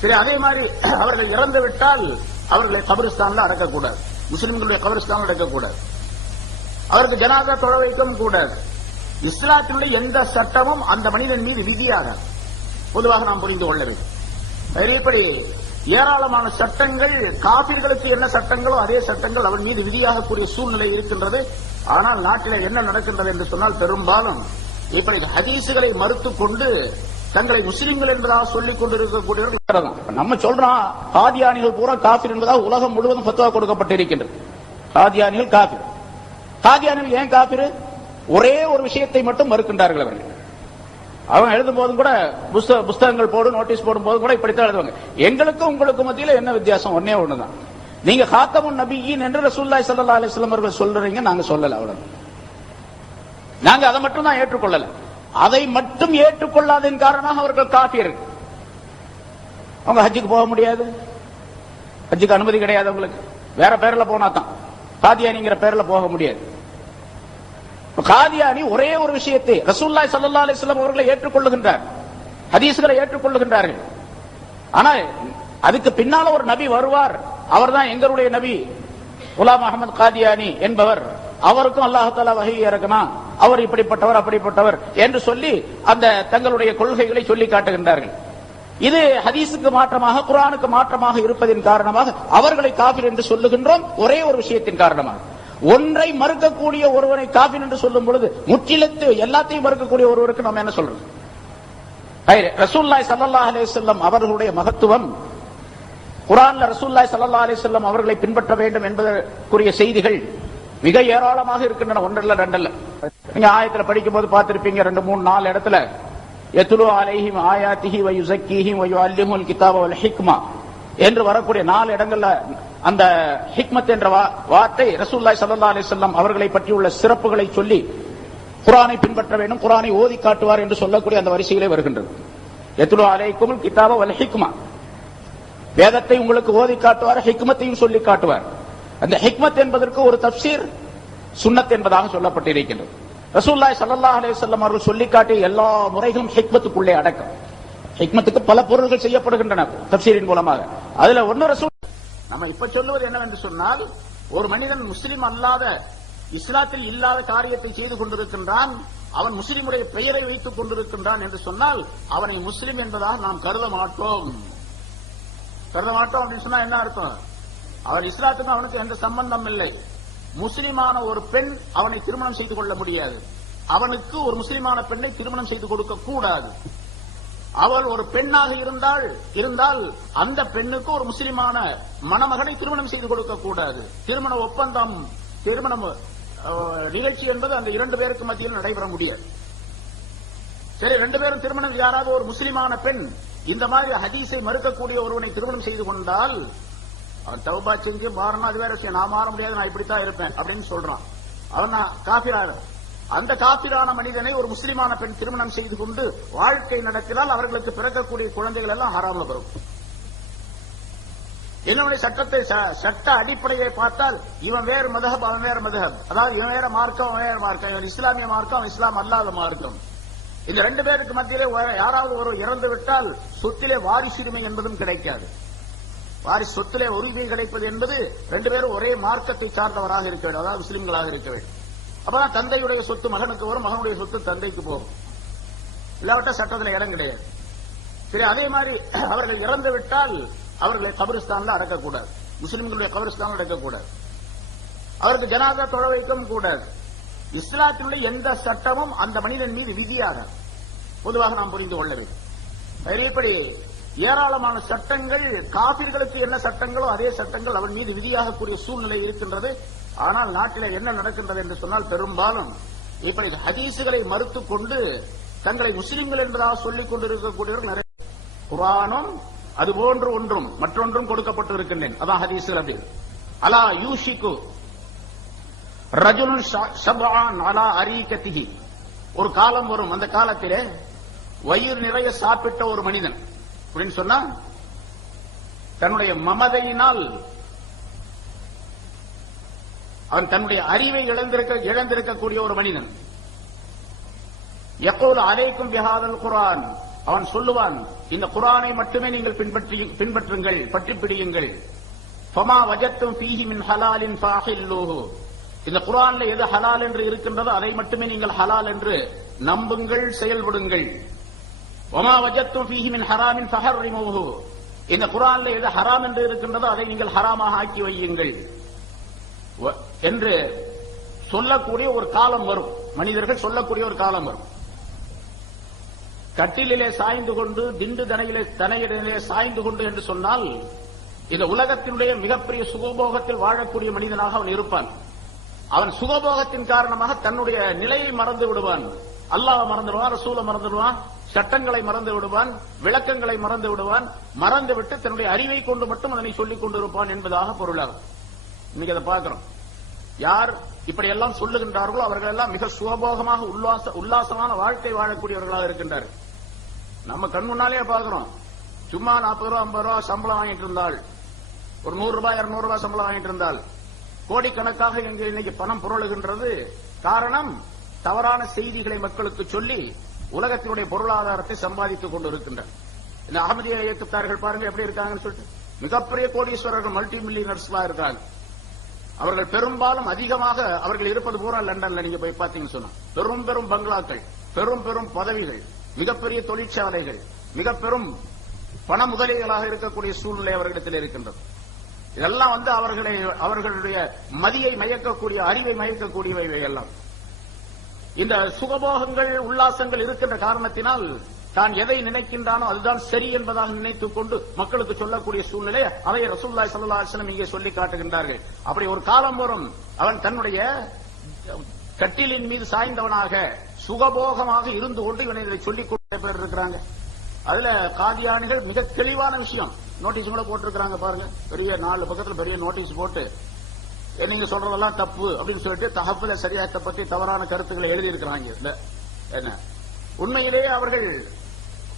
சரி அதே மாதிரி அவர்கள் இறந்து விட்டால் அவர்களை கபிரிஸ்தான்ல அடக்கக்கூடாது. முஸ்லிம்களுடைய கபிரிஸ்தான்ல அடக்கக்கூடாது. அவருக்கு ஜனாதா தொட வைக்கவும் கூடாது. இஸ்லாத்தினுடைய எந்த சட்டமும் அந்த மனிதன் மீது விதியாக பொதுவாக நாம் புரிந்து கொள்ள வேண்டும். இப்படி ஏராளமான சட்டங்கள் காபிர்களுக்கு என்ன சட்டங்களோ அதே சட்டங்கள் அவன் மீது விதியாக கூடிய சூழ்நிலை இருக்கின்றது. ஆனால் நாட்டில் என்ன நடக்கின்றது என்று சொன்னால் பெரும்பாலும் இப்படி ஹதீசுகளை மறுத்துக் கொண்டு தங்களை முஸ்லிம்கள் என்பதாக சொல்லிக் கொண்டிருக்கக்கூடியவர்கள் நம்ம சொல்றோம் காதியானிகள் பூரா காபிர் என்பதாக உலகம் முழுவதும் பத்துவா கொடுக்கப்பட்டிருக்கின்றது. காதியானிகள் காபிர் காதியானிகள் ஏன் காபிர் ஒரே ஒரு விஷயத்தை மட்டும் மறுக்கின்றார்கள் அவர்கள். அவங்க எழுதும் போதும் கூட புஸ்த- புஸ்தகங்கள் போடும் நோட்டீஸ் போடும் போது கூட இப்படித்தான் எழுதுவாங்க. எங்களுக்கும் உங்களுக்கு மத்தியில என்ன வித்தியாசம்? ஒன்னே ஒண்ணுதான். நீங்க காத்தமுன் நபியின் என்று ரசூல்லாய் சல்லா அலிஸ்லாம் அவர்கள் சொல்றீங்க நாங்க சொல்லல அவ்வளவு நாங்க அதை மட்டும் தான் ஏற்றுக்கொள்ளல. அதை மட்டும் ஏற்றுக்கொள்ளாதன் காரணமாக அவர்கள் காஃபியர் அவங்க ஹஜ்ஜுக்கு போக முடியாது. ஹஜ்ஜுக்கு அனுமதி கிடையாது அவங்களுக்கு. வேற பேர்ல போனா தான் காதியானிங்கிற பேர்ல போக முடியாது. காதியானி ஒரே ஒரு விஷயத்தை ரசூல்லாய் சல்லா அலிஸ்லாம் அவர்களை ஏற்றுக்கொள்ளுகின்றார். ஹதீஸ்களை ஏற்றுக்கொள்ளுகின்றார்கள். ஆனா அதுக்கு பின்னால ஒரு நபி வருவார். அவர்தான் எங்களுடைய நபி. குலாம் அகமது காதியானி என்பவர். அவருக்கும் அல்லாஹால வகை இறக்கணும் அவர் இப்படிப்பட்டவர் அப்படிப்பட்டவர் என்று சொல்லி அந்த தங்களுடைய கொள்கைகளை சொல்லி காட்டுகின்றார்கள். இது ஹதீஸுக்கு மாற்றமாக குரானுக்கு மாற்றமாக இருப்பதின் காரணமாக அவர்களை காபிர் என்று சொல்லுகின்றோம் ஒரே ஒரு விஷயத்தின் காரணமாக. ஒன்றை மறுக்கக்கூடிய ஒருவனை காபிர் என்று சொல்லும் பொழுது முற்றிலத்து எல்லாத்தையும் மறுக்கக்கூடிய ஒருவருக்கு நம்ம என்ன சொல்றோம் ரசூல்லாய் சல்லா அலைஹி அவர்களுடைய மகத்துவம் குரான்ல ரசூல்லாய் சல்லா அலைஹி அவர்களை பின்பற்ற வேண்டும் என்பதற்குரிய செய்திகள் மிக ஏராளமாக இருக்கின்றன. ஒன்றல்ல ரெண்டல்ல நீங்க ஆயத்துல படிக்கும் போது பார்த்திருப்பீங்க ரெண்டு மூணு நாலு இடத்துல. எத்துலு அலைஹிம் ஆயாத்திஹி வ யுஸக்கீஹிம் அல்லிமுல் கிதாப ஹிக்மா. என்று வரக்கூடிய நாலு இடங்கள்ல அந்த ஹிக்மத் என்ற வா- வார்த்தை ரசூல்லாய் சல்லா அலி சொல்லம் அவர்களை பற்றியுள்ள சிறப்புகளை சொல்லி குரானை பின்பற்ற வேண்டும் குரானை ஓதி காட்டுவார் என்று சொல்லக்கூடிய அந்த வரிசையிலே வருகின்றது. எத்துலு அலைக்கும் கிதாப வல் ஹிக்மா. வேதத்தை உங்களுக்கு ஓதி காட்டுவார் ஹிக்மத்தையும் சொல்லி காட்டுவார். அந்த ஹிக்மத் என்பதற்கு ஒரு தப்சீர் சுன்னத் என்பதாக சொல்லப்பட்டிருக்கின்றது. ரசூல்லாய் ஸல்லல்லாஹு அலேசல்லம் அவர்கள் சொல்லி எல்லா முறைகளும் ஹிக்மத்துக்குள்ளே அடக்கம். ஹிக்மத்துக்கு பல பொருள்கள் செய்யப்படுகின்றன தப்சீரின் மூலமாக. அதுல ஒன்னு ரசூல் நம்ம இப்ப சொல்லுவது என்னவென்று சொன்னால் ஒரு மனிதன் முஸ்லிம் அல்லாத இஸ்லாத்தில் இல்லாத காரியத்தை செய்து கொண்டிருக்கின்றான் அவன் முஸ்லிமுடைய பெயரை வைத்துக் கொண்டிருக்கின்றான் என்று சொன்னால் அவனை முஸ்லிம் என்பதாக நாம் கருத மாட்டோம். கருத மாட்டோம் அப்படின்னு சொன்னா என்ன அர்த்தம்? அவர் இஸ்லாத்துக்கும் அவனுக்கு எந்த சம்பந்தம் இல்லை. முஸ்லிமான ஒரு பெண் அவனை திருமணம் செய்து கொள்ள முடியாது. அவனுக்கு ஒரு முஸ்லிமான பெண்ணை திருமணம் செய்து கொடுக்க கூடாது. அவள் ஒரு பெண்ணாக இருந்தால் இருந்தால் அந்த பெண்ணுக்கு ஒரு முஸ்லிமான மணமகனை திருமணம் செய்து கொடுக்க கூடாது. திருமண ஒப்பந்தம் திருமணம் நிகழ்ச்சி என்பது அந்த இரண்டு பேருக்கு மத்தியில் நடைபெற முடியாது. சரி ரெண்டு பேரும் திருமணம் யாராவது ஒரு முஸ்லிமான பெண் இந்த மாதிரி ஹதீஸை மறுக்கக்கூடிய ஒருவனை திருமணம் செய்து கொண்டால் அவன் தௌபா செஞ்சு மாறணும் அது வேற விஷயம். நான் மாற முடியாது நான் இப்படித்தான் இருப்பேன் அப்படின்னு சொல்றான். அவன் நான் காபிரான. அந்த காபிரான மனிதனை ஒரு முஸ்லிமான பெண் திருமணம் செய்து கொண்டு வாழ்க்கை நடத்தினால் அவர்களுக்கு பிறக்கக்கூடிய குழந்தைகள் எல்லாம் ஹராம்ல வரும். என்னுடைய சட்டத்தை ச- சட்ட அடிப்படையை பார்த்தால் இவன் வேறு மதஹப் அவன் வேறு மதஹப். அதாவது இவன் வேற மார்க்கம் அவன் வேற மார்க்கம். இவன் இஸ்லாமிய மார்க்கம் அவன் இஸ்லாம் அல்லாத மார்க்கம். இந்த ரெண்டு பேருக்கு மத்தியிலே யாராவது ஒரு இறந்து விட்டால் சொத்திலே வாரிசுரிமை என்பதும் கிடைக்காது. வாரி சொத்திலே உரிமை கிடைப்பது என்பது ரெண்டு பேரும் ஒரே மார்க்கத்தை சார்ந்தவராக இருக்க வேண்டும். அதாவது முஸ்லிம்களாக இருக்க வேண்டும். அப்பதான் தந்தையுடைய சொத்து மகனுக்கு வரும் மகனுடைய சொத்து தந்தைக்கு போகும். இல்லாவிட்ட சட்டத்தில் இடம் கிடையாது. சரி அதே மாதிரி அவர்கள் இறந்து விட்டால் அவர்களை கபிரிஸ்தான்ல அடக்கக்கூடாது. முஸ்லிம்களுடைய கபிரிஸ்தான் அடக்கக்கூடாது. அவருக்கு ஜனாதா தொழ வைக்கவும் கூடாது. இஸ்லாத்தினுடைய எந்த சட்டமும் அந்த மனிதன் மீது விதியாக பொதுவாக நாம் புரிந்து கொள்ள வேண்டும். இப்படி ஏராளமான சட்டங்கள் காபிர்களுக்கு என்ன சட்டங்களோ அதே சட்டங்கள் அவன் மீது விதியாகக்கூடிய சூழ்நிலை இருக்கின்றது. ஆனால் நாட்டில் என்ன நடக்கின்றது என்று சொன்னால் பெரும்பாலும் இப்படி ஹதீசுகளை மறுத்து கொண்டு தங்களை முஸ்லிம்கள் என்பதாக சொல்லிக் கொண்டிருக்கக்கூடியவர்கள் நிறைய குரானும் அது போன்று ஒன்றும் மற்றொன்றும் கொடுக்கப்பட்டு இருக்கின்றேன் அதான் ஹதீசுகள் அப்படி. அலா யூஷிக்கு ரஜுல் ஷப்ஆன் அலா அரிகத்திகி ஒரு காலம் வரும். அந்த காலத்திலே வயிறு நிறைய சாப்பிட்ட ஒரு மனிதன். அப்படின்னு சொன்னா? தன்னுடைய மமதையினால் அவன் தன்னுடைய அறிவை இழந்திருக்க இழந்திருக்கக்கூடிய ஒரு மனிதன். எப்போது அழைக்கும் பிஹாதல் குரான் அவன் சொல்லுவான் இந்த குரானை மட்டுமே நீங்கள் பின்பற்றி பின்பற்றுங்கள் பற்றி பிடியுங்கள் ஃபமா வஜத்தும் ஃபீஹி மின் ஹலாலின் ஃபாஹில்லூஹு. இந்த குரான்ல எது ஹலால் என்று இருக்கின்றதோ அதை மட்டுமே நீங்கள் ஹலால் என்று நம்புங்கள் செயல்படுங்கள். ஒமா வஜத்தும் ஃபீஹி மின் ஹராமின் ஃபஹர்ரிமூஹு இந்த குரான்ல எது ஹராம் என்று இருக்கின்றதோ அதை நீங்கள் ஹராமாக ஆக்கி வையுங்கள். என்று சொல்லக்கூடிய ஒரு காலம் வரும். மனிதர்கள் சொல்லக்கூடிய ஒரு காலம் வரும். கட்டிலிலே சாய்ந்து கொண்டு திண்டு தனையிலே தனையிலே சாய்ந்து கொண்டு என்று சொன்னால் இந்த உலகத்தினுடைய மிகப்பெரிய சுகபோகத்தில் வாழக்கூடிய மனிதனாக அவன் இருப்பான். அவன் சுகபோகத்தின் காரணமாக தன்னுடைய நிலையை மறந்து விடுவான். அல்லாஹ் மறந்துடுவான் ரசூலை மறந்துடுவான். சட்டங்களை மறந்து விடுவான் விளக்கங்களை மறந்து விடுவான் மறந்து விட்டு தன்னுடைய அறிவை கொண்டு மட்டும் அதனை சொல்லிக் கொண்டிருப்பான் என்பதாக பொருளாகும் இன்னைக்கு அதை பார்க்கிறோம். யார் இப்படியெல்லாம் சொல்லுகின்றார்களோ அவர்கள் எல்லாம் மிக சுகபோகமாக உல்லாச உல்லாசமான வாழ்க்கை வாழக்கூடியவர்களாக இருக்கின்றார்கள் நம்ம கண் முன்னாலே பார்க்கிறோம். சும்மா நாற்பது ரூபா ஐம்பது ரூபா சம்பளம் வாங்கிட்டு இருந்தால் ஒரு நூறு ரூபாய் இருநூறு ரூபாய் சம்பளம் வாங்கிட்டு இருந்தால் கோடிக்கணக்காக இங்கு இன்னைக்கு பணம் புரளுகின்றது. காரணம் தவறான செய்திகளை மக்களுக்கு சொல்லி உலகத்தினுடைய பொருளாதாரத்தை சம்பாதித்துக் கொண்டிருக்கின்றனர். இந்த அகமதிய இயக்கத்தார்கள் பாருங்க எப்படி இருக்காங்கன்னு சொல்லிட்டு. மிகப்பெரிய கோடீஸ்வரர்கள் மல்டி மில்லியனர்ஸ்லாம் இருக்காங்க. அவர்கள் பெரும்பாலும் அதிகமாக அவர்கள் இருப்பது பூரா லண்டன்ல நீங்க போய் பாத்தீங்கன்னு சொன்னா. பெரும் பெரும் பங்களாக்கள் பெரும் பெரும் பதவிகள் மிகப்பெரிய தொழிற்சாலைகள் மிக பெரும் பண முதலீடுகளாக இருக்கக்கூடிய சூழ்நிலை அவர்களிடத்தில் இருக்கின்றது. இதெல்லாம் வந்து அவர்களை அவர்களுடைய மதியை மயக்கக்கூடிய அறிவை மயக்கக்கூடியவை எல்லாம் இந்த சுகபோகங்கள் உல்லாசங்கள் இருக்கின்ற காரணத்தினால் தான் எதை நினைக்கின்றானோ அதுதான் சரி என்பதாக நினைத்துக் கொண்டு மக்களுக்கு சொல்லக்கூடிய சூழ்நிலை அதை ரசூல்லாய் சல்லாஹம் இங்கே சொல்லி காட்டுகின்றார்கள். அப்படி ஒரு காலம் வரும் அவன் தன்னுடைய கட்டிலின் மீது சாய்ந்தவனாக சுகபோகமாக இருந்து கொண்டு இவனை இதை சொல்லிக் கொண்டே பேர் இருக்கிறாங்க. அதுல காதியானிகள் மிக தெளிவான விஷயம். நோட்டீஸ் கூட போட்டிருக்கிறாங்க பாருங்க. பெரிய நாலு பக்கத்துல பெரிய நோட்டீஸ் போட்டு நீங்க சொல்றதெல்லாம் தப்பு அப்படின்னு சொல்லிட்டு தகப்புல சரியாத்த பத்தி தவறான கருத்துக்களை எழுதி இருக்கிறாங்க இதுல என்ன? உண்மையிலேயே அவர்கள்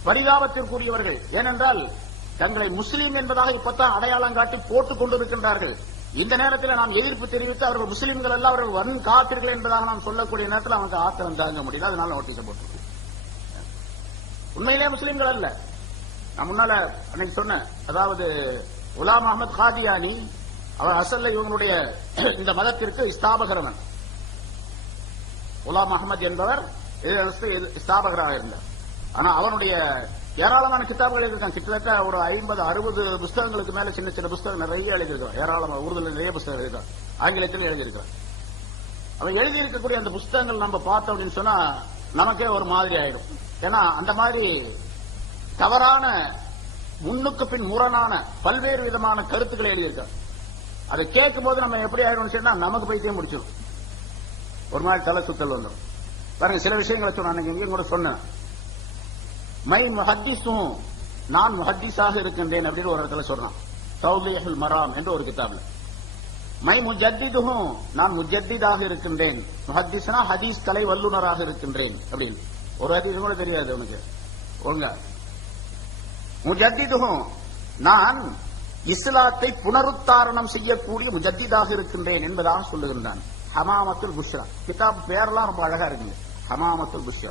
பரிதாபத்திற்குரியவர்கள். ஏனென்றால் தங்களை முஸ்லீம் என்பதாக இப்பத்தான் அடையாளம் காட்டி போட்டுக் கொண்டிருக்கின்றார்கள். இந்த நேரத்தில் நாம் எதிர்ப்பு தெரிவித்து அவர்கள் முஸ்லீம்கள் எல்லாம் அவர்கள் வன் காப்பீர்கள் என்பதாக நாம் சொல்லக்கூடிய நேரத்தில் அவனுக்கு ஆத்திரம் தாங்க முடியல. அதனால நோட்டீஸ் போட்டு உண்மையிலே முஸ்லீம்கள் அல்ல. நான் முன்னால அன்னைக்கு சொன்னேன். அதாவது குலாம் அகமது காதியானி அவர் அசல்ல இவங்களுடைய இந்த மதத்திற்கு ஸ்தாபகரவன் உலாம் அகமது என்பவர் இது ஸ்தாபகராக இருந்தார். ஆனா அவனுடைய ஏராளமான கிதாபுகள் இருக்காங்க கிட்டத்தட்ட ஒரு ஐம்பது அறுபது புஸ்தகங்களுக்கு மேல சின்ன சின்ன புஸ்தகம் நிறைய எழுதியிருக்கான் ஏராளமான உருதுல நிறைய புஸ்தகம் எழுதியிருக்கான் ஆங்கிலத்திலும் எழுதியிருக்கான் அவன் எழுதியிருக்கக்கூடிய அந்த புஸ்தகங்கள் நம்ம பார்த்தோம் அப்படின்னு சொன்னா நமக்கே ஒரு மாதிரி ஆயிடும். ஏன்னா அந்த மாதிரி தவறான முன்னுக்கு பின் முரணான பல்வேறு விதமான கருத்துக்களை எழுதியிருக்கான் அதை கேட்கும் போது நம்ம எப்படி ஆயிடும் சொன்னா நமக்கு பைத்தியம் முடிச்சிடும் ஒரு மாதிரி தலை சுத்தல் வந்துடும் பாருங்க சில விஷயங்களை சொன்ன இங்கேயும் கூட சொன்னேன். மை முஹத்திஸும் நான் முஹத்திஸாக இருக்கின்றேன் அப்படின்னு ஒரு இடத்துல சொல்றான் தௌலியஹுல் மராம் என்று ஒரு கிதாப்ல. மை முஜத்திதுகும் நான் முஜத்திதாக இருக்கின்றேன். முஹத்திஸ்னா ஹதீஸ் கலை வல்லுனராக இருக்கின்றேன் அப்படின்னு. ஒரு ஹதீஸ் கூட தெரியாது உனக்கு. ஒழுங்க. முஜத்திதுகும் நான் இஸ்லாத்தை புனருத்தாரணம் செய்யக்கூடிய முஜத்திதாக இருக்கின்றேன் என்பதாக சொல்லுகின்றான். ஹமாமத்துல் புஷ்ரா. கிதாப் பேரெல்லாம் ரொம்ப அழகா இருக்குங்க. ஹமாமத்துல் புஷ்ரா.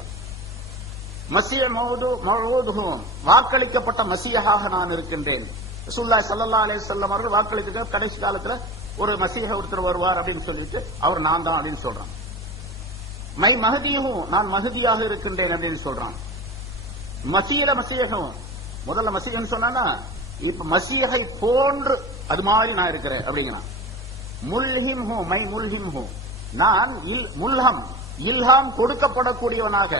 மசிய மௌது மௌதுகும் வாக்களிக்கப்பட்ட மசியகாக நான் இருக்கின்றேன். சுல்லா சல்லா அலே செல்லம் அவர்கள் வாக்களித்த கடைசி காலத்துல ஒரு மசீக ஒருத்தர் வருவார் அப்படின்னு சொல்லிட்டு அவர் நான் தான் அப்படின்னு சொல்றான். மை மகதியும் நான் மகதியாக இருக்கின்றேன் அப்படின்னு சொல்றான். மசீர மசீகம் முதல்ல மசீகன்னு சொன்னா இப்ப மசீகை போன்று அது மாதிரி நான் இருக்கிறேன் அப்படிங்கிறான். முல்ஹிம் ஹூ மை முல்ஹிம் ஹூ. நான் இல் முல்ஹம் இல்ஹாம் கொடுக்கப்படக்கூடியவனாக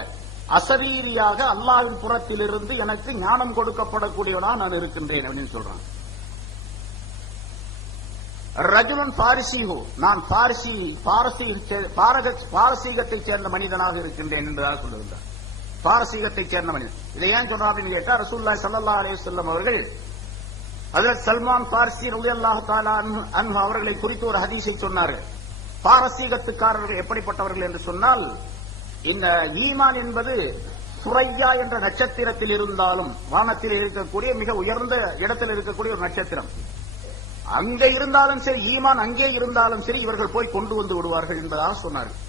அசரீரியாக அல்லாஹின் புறத்திலிருந்து எனக்கு ஞானம் கொடுக்கப்படக்கூடியவனாக நான் இருக்கின்றேன் அப்படின்னு சொல்றான். ரஜுலன் பாரிசிஹு நான் பாரிசி பாரசி பாரக பாரசீகத்தைச் சேர்ந்த மனிதனாக இருக்கின்றேன் என்பதாக சொல்லுகின்றார். பாரசீகத்தைச் சேர்ந்த மனிதன். இதை ஏன் சொல்றான் அப்படின்னு கேட்டா ரசூல்லாய் சல்லா அலே செல்லம் அவர்கள் அதில் சல்மான் பார்சி ரலியல்லாஹு தஆலா அன்ஹு- அன்ஹு அவர்களை குறித்து ஒரு ஹதீஸை சொன்னார்கள். பாரசீகத்துக்காரர்கள் எப்படிப்பட்டவர்கள் என்று சொன்னால் இந்த ஈமான் என்பது சுரையா என்ற நட்சத்திரத்தில் இருந்தாலும் வானத்தில் இருக்கக்கூடிய மிக உயர்ந்த இடத்தில் இருக்கக்கூடிய ஒரு நட்சத்திரம். அங்கே இருந்தாலும் சரி ஈமான் அங்கே இருந்தாலும் சரி இவர்கள் போய் கொண்டு வந்து விடுவார்கள் என்பதாக சொன்னார்கள்.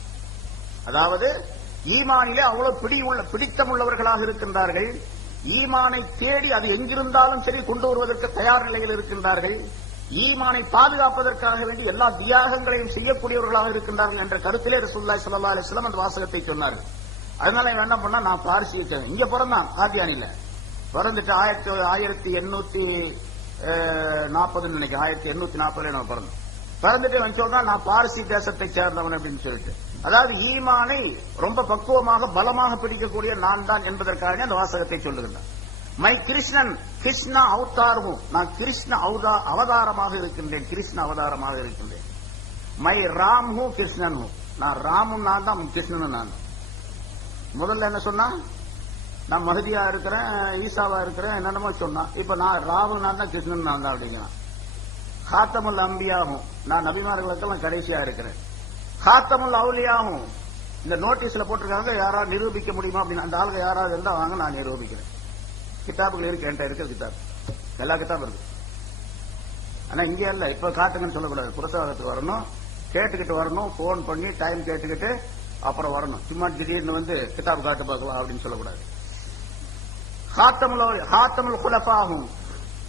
அதாவது ஈமானிலே அவ்வளவு பிடி உள்ள பிடித்தம் உள்ளவர்களாக இருக்கின்றார்கள். ஈமானை தேடி அது எங்கிருந்தாலும் சரி கொண்டு வருவதற்கு தயார் நிலையில் இருக்கின்றார்கள். ஈமானை பாதுகாப்பதற்காக வேண்டி எல்லா தியாகங்களையும் செய்யக்கூடியவர்களாக இருக்கின்றார்கள் என்ற கருத்திலே ரசூல்லாய் சல்லா அலிஸ்லாம் அந்த வாசகத்தை சொன்னார்கள். அதனால என்ன பண்ணா நான் பாரிசி வச்சேன் இங்க பிறந்தான் காத்தியானில. பிறந்துட்டு ஆயிரத்தி ஆயிரத்தி எண்ணூத்தி நாற்பதுன்னு நினைக்கிறேன். ஆயிரத்தி எண்ணூத்தி நாற்பதுல நான் பிறந்தேன். பிறந்துட்டு அவன் சொல்றான் நான் பாரசி தேசத்தை சேர்ந்தவன் அப்படின்னு சொல்லிட்டு. அதாவது ஈமானை ரொம்ப பக்குவமாக பலமாக பிடிக்கக்கூடிய நான் தான் என்பதற்காக அந்த வாசகத்தை சொல்லுகின்றான் மை கிருஷ்ணன் கிருஷ்ண அவதாரமும் நான் கிருஷ்ண அவதா அவதாரமாக இருக்கின்றேன் கிருஷ்ண அவதாரமாக இருக்கின்றேன். மை ராம் ஹூ கிருஷ்ணன் ஹூ. நான் ராமும் நான் தான் கிருஷ்ணனும் நான். முதல்ல என்ன சொன்னா? நான் மகதியா இருக்கிறேன் ஈசாவா இருக்கிறேன் என்னென்னமோ சொன்னான். இப்ப நான் ராவும் நான் தான் கிருஷ்ணன் நான் தான் அப்படிங்கிறான். காத்தமல் அம்பியாகும் நான் நபிமார்களுக்கெல்லாம் கடைசியா இருக்கிறேன். ஹாத்தமுல் அவுலியாகும் இந்த நோட்டீஸ்ல போட்டிருக்காங்க யாராவது நிரூபிக்க முடியுமா அப்படின்னு. அந்த ஆளுங்க யாராவது இருந்தா வாங்க நான் நிரூபிக்கிறேன். கிட்டாபுகள் இருக்கு என்கிட்ட இருக்கு கிதாப் எல்லா கிட்டாபும் இருக்கு. ஆனா இங்கே இல்ல. இப்ப காட்டுங்கன்னு சொல்லக்கூடாது. புரசாதத்துக்கு வரணும் கேட்டுக்கிட்டு வரணும் போன் பண்ணி டைம் கேட்டுக்கிட்டு அப்புறம் வரணும். சும்மா திடீர்னு வந்து கிதாப் காட்டு பார்க்கலாம் அப்படின்னு சொல்லக்கூடாது. ஹாத்தமுல் அவுலி- ஹாத்தமுல் குலஃபாகும்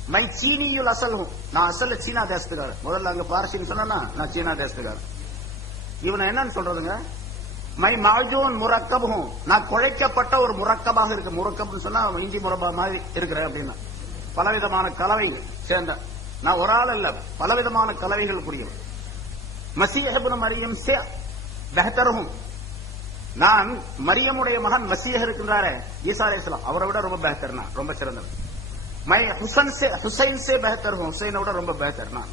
மை சீனியுல் அசலும் நான் அசல்ல சீனா தேசத்துக்காரன். முதல்ல அங்க பாரசின்னு சொன்னா நான் சீனா தேசத்துக்காரன். இவனை என்னன்னு சொல்றதுங்க? மை மாஜூன் முரக்கபும் நான் குழைக்கப்பட்ட ஒரு முரக்கபாக இருக்கு. முரக்கப்னு சொன்னா இந்தி முரபா மாதிரி இருக்கிறேன் அப்படின்னா. பலவிதமான கலவைகள் சேர்ந்தேன் நான் ஒரு ஆள் அல்ல. பலவிதமான கலவைகள் கூடியவன் மசீஹபுன மரியம் சே பெஹத்தரும் நான் மரியமுடைய மகன் மசீஹ இருக்கின்றாரே ஈசா அலி இஸ்லாம் அவரை விட ரொம்ப பெஹத்தர் நான் ரொம்ப சிறந்தவர். மை ஹுசன் சே ஹுசைன் சே பெஹத்தர் ஹுசைனை விட ரொம்ப பெஹத்தர் நான்.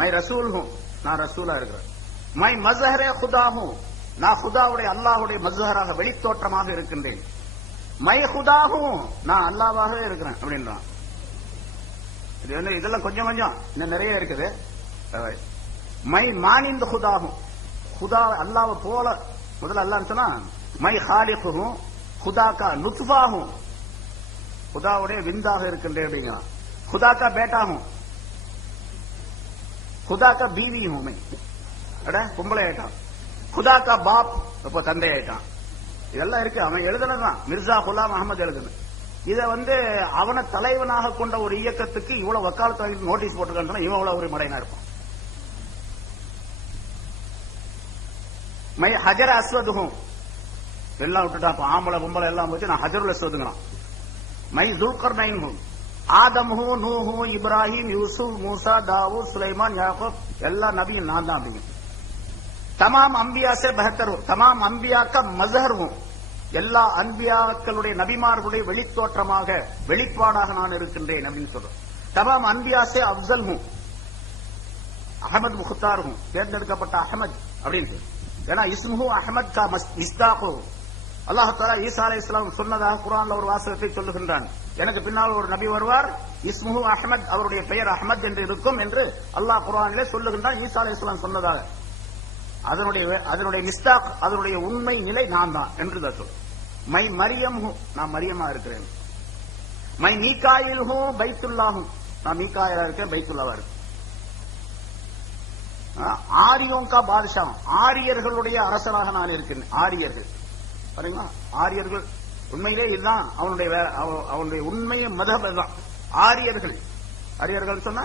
மை ரசூல் ஹும் நான் ரசூலா இருக்கிறேன். மை மசஹரே ஹுதாஹு. நான் ஹுதாவுடைய அல்லாஹுடைய மசஹராக வெளித்தோற்றமாக இருக்கின்றேன். மை ஹுதாகும் நான் அல்லாவாகவே இருக்கிறேன் அப்படின்றான். இது வந்து இதெல்லாம் கொஞ்சம் கொஞ்சம் இன்னும் நிறைய இருக்குது. மை மானிந்த ஹுதாகும் ஹுதா அல்லாவை போல முதல்ல அல்லான்னு இருந்துச்சுன்னா மை ஹாலிஃபுகும் ஹுதாக்கா நுத்ஃபாகும் ஹுதாவுடைய விந்தாக இருக்கின்றே அப்படிங்கிறான். ஹுதாக்கா பேட்டாகும். ஹுதாக்கா பீவியும். அட பொம்பளை ஆயிட்டான். குதாக்கா பாப் இப்ப தந்தை ஆயிட்டான். இதெல்லாம் இருக்கு அவன் எழுதுனதான் மிர்சா குலாம் அகமது எழுதுன. இத வந்து அவன தலைவனாக கொண்ட ஒரு இயக்கத்துக்கு இவ்வளவு வக்காலத்து வாங்கிட்டு நோட்டீஸ் போட்டுக்கான்னு இவன் இவ்வளவு ஒரு மடையனா இருப்பான். மை ஹஜர அஸ்வதுகும் எல்லாம் விட்டுட்டான் ஆம்பளை பொம்பளை எல்லாம் போச்சு நான் ஹஜருல் அஸ்வதுங்கிறான் மை துல்கர் நைன்ஹும் ஆதம்ஹு நூஹு இப்ராஹிம் யூசுப் மூசா தாவூத் சுலைமான் யாக்கோப் எல்லா நபியும் நான் தான் அப்படிங்க. தமாம் அம்பியா சே பெஹத்தர் தமாம் அம்பியாக்க கா எல்லா அன்பியாக்களுடைய நபிமார்களுடைய வெளித்தோற்றமாக வெளிப்பாடாக நான் இருக்கின்றேன் அப்படின்னு சொல்றேன் தமாம் அன்பியா சே அப்சல் ஹூ அகமது முகத்தார் ஹூ தேர்ந்தெடுக்கப்பட்ட அகமது அப்படின்னு ஏன்னா இஸ்முஹு அஹமத் கா மிஸ்தாகு அல்லாஹ் தாலா ஈசா அலைஹிஸ்ஸலாம் சொன்னதாக குரான்ல ஒரு வாசகத்தை சொல்லுகின்றான். எனக்கு பின்னால் ஒரு நபி வருவார். இஸ்முஹு அஹமத் அவருடைய பெயர் அஹமத் என்று இருக்கும் என்று அல்லாஹ் குரானிலே சொல்லுகின்றான். ஈசா அலைஹிஸ்ஸலாம் சொன்னதாக. அதனுடைய அதனுடைய மிஸ்தாக் அதனுடைய உண்மை நிலை நான் தான் என்று தான் மை மரியம் நான் மரியமா இருக்கிறேன். மை மீக்காயில் ஹூ பைத்துல்லாஹும். நான் மீக்காயிலா இருக்கேன் பைத்துல்லாவா இருக்கேன். ஆரியோங்கா பாதுஷா ஆரியர்களுடைய அரசனாக நான் இருக்கிறேன் ஆரியர்கள். பாருங்களா ஆரியர்கள் உண்மையிலே இதுதான் அவனுடைய அவனுடைய உண்மைய மதம் தான் ஆரியர்கள். ஆரியர்கள் சொன்னா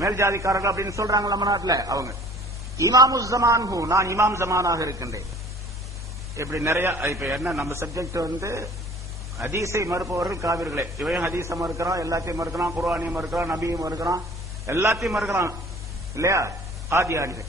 மேல் ஜாதிக்காரர்கள் அப்படின்னு சொல்றாங்க நம்ம நாட்டுல அவங்க. இமாமு ஜமான் ஹூ நான் இமாம் ஜமானாக இருக்கின்றேன். இப்படி நிறைய இப்ப என்ன நம்ம சப்ஜெக்ட் வந்து ஹதீஸை மறுப்பவர்கள் காவிர்களே. இவன் ஹதீஸை மறுக்கிறான் எல்லாத்தையும் மறுக்கிறான் குர்வானியும் மறுக்கிறான் நபியும் மறுக்கிறான் எல்லாத்தையும் மறுக்கிறான். இல்லையா? ஆதியானிகள்.